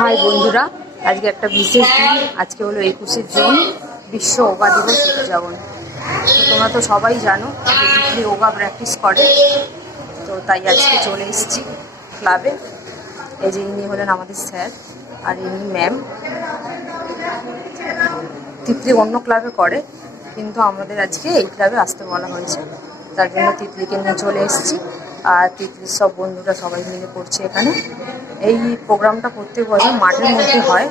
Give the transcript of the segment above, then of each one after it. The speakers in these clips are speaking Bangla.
হাই বন্ধুরা, আজকে একটা বিশেষ দিন। আজকে হলো 21শে জুন, বিশ্ব যোগা দিবস উদযাপন। তোমরা তো সবাই জানো যে তিতলি যোগা প্র্যাকটিস করে, তো তাই আজকে চলে এসেছি ক্লাবে। এই যে ইনি হলেন আমাদের স্যার আর ইনি ম্যাম। তিতলি অন্য ক্লাবে করে, কিন্তু আমাদের আজকে এই ক্লাবে আসতে বলা হয়েছে, তার জন্য তিতলিকে নিয়ে চলে এসেছি। আর তিতলির সব বন্ধুরা সবাই মিলে করছে এখানে। এই প্রোগ্রামটা প্রত্যেক বছর মাঠের মধ্যে হয়।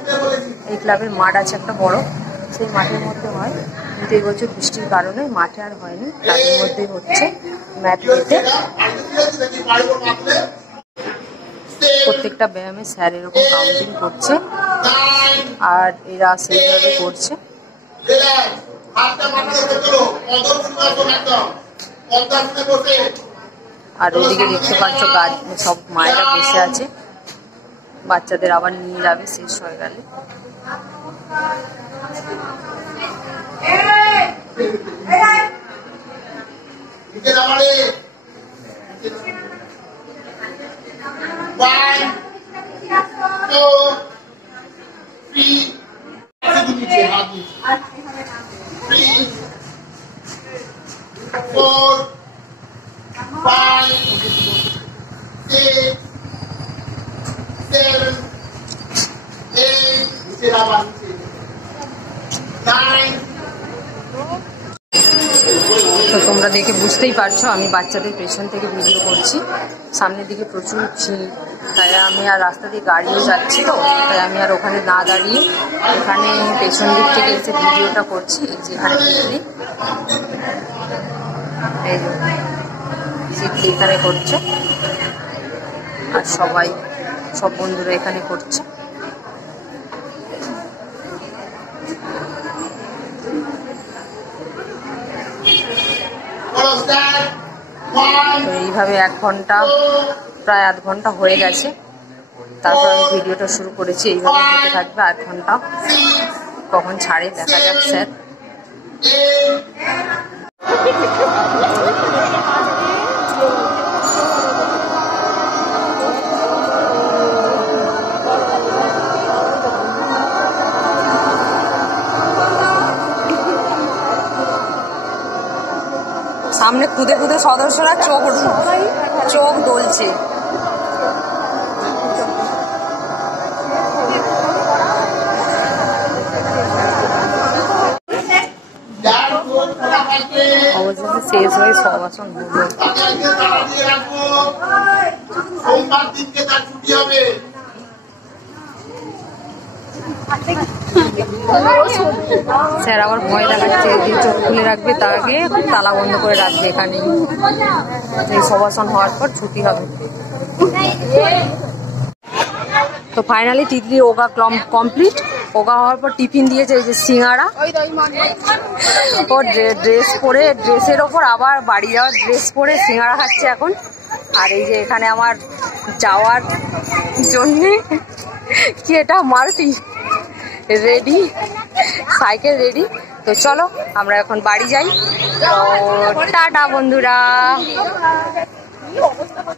এই ক্লাবের মাঠ আছে একটা বড়, সেই মাঠের মধ্যে হয়, কিন্তু এই বছর বৃষ্টির কারণে মাঠে আর হয়নি, ক্লাবের মধ্যেই হচ্ছে ম্যাট পেতে। প্রত্যেকটা ব্যায়ামে স্যার এরকম কাউন্টিং করছে আর এরা সেইভাবে করছে। আর ওইদিকে দেখতে পাচ্ছ গাছ, সব মায়েরা বসে আছে, বাচ্চাদের আবার নিয়ে যাবে শেষ হয়ে গেলে। তো তোমরা দেখে বুঝতেই পারছো আমি বাচ্চাদের পেছন থেকে ভিডিও করছি। সামনের দিকে প্রচুর ভিড়, তাই আমি আর রাস্তা দিয়ে গাড়িও যাচ্ছি, তো তাই আমি আর ওখানে না দাঁড়িয়ে এখানে পেছন দিক থেকে এসে ভিডিওটা করছি। এই যে এখানে তিতলি, এই যে এখানে করছে আর সব বন্ধুরা এখানে করছে। এইভাবে 1 ঘন্টা, প্রায় আধ ঘন্টা হয়ে গেছে। তারপর আমি ভিডিওটা শুরু করেছি। এইভাবে হতে থাকবে 8 ঘন্টা, কখন ছাড়ে দেখা যাক স্যার। সামনে খুদে খুদে সদস্যরা চোখ দোলছে। অবশেষে শেষ হয়ে সবাসন হলো। স্যার আবার ভয় দেখাচ্ছে, যে চোখ খুলে রাখবে তার আগে তালা বন্ধ করে রাখবে এখানে। এই সবাসন হওয়ার পর ছুটি হবে। তো ফাইনালি তিতলি যোগা কমপ্লিট। যোগা হওয়ার পর টিফিন দিয়েছে, এই যে সিঙ্গারা। ও ড্রেস পরে, ড্রেসের ওপর আবার বাড়ি যাওয়ার ড্রেস পরে সিঙ্গারা খাচ্ছে এখন। আর এই যে এখানে আমার যাওয়ার জন্যে কি এটা মারুতি রেডি, সাইকেল রেডি। তো চলো আমরা এখন বাড়ি যাই। তো টাটা বন্ধুরা।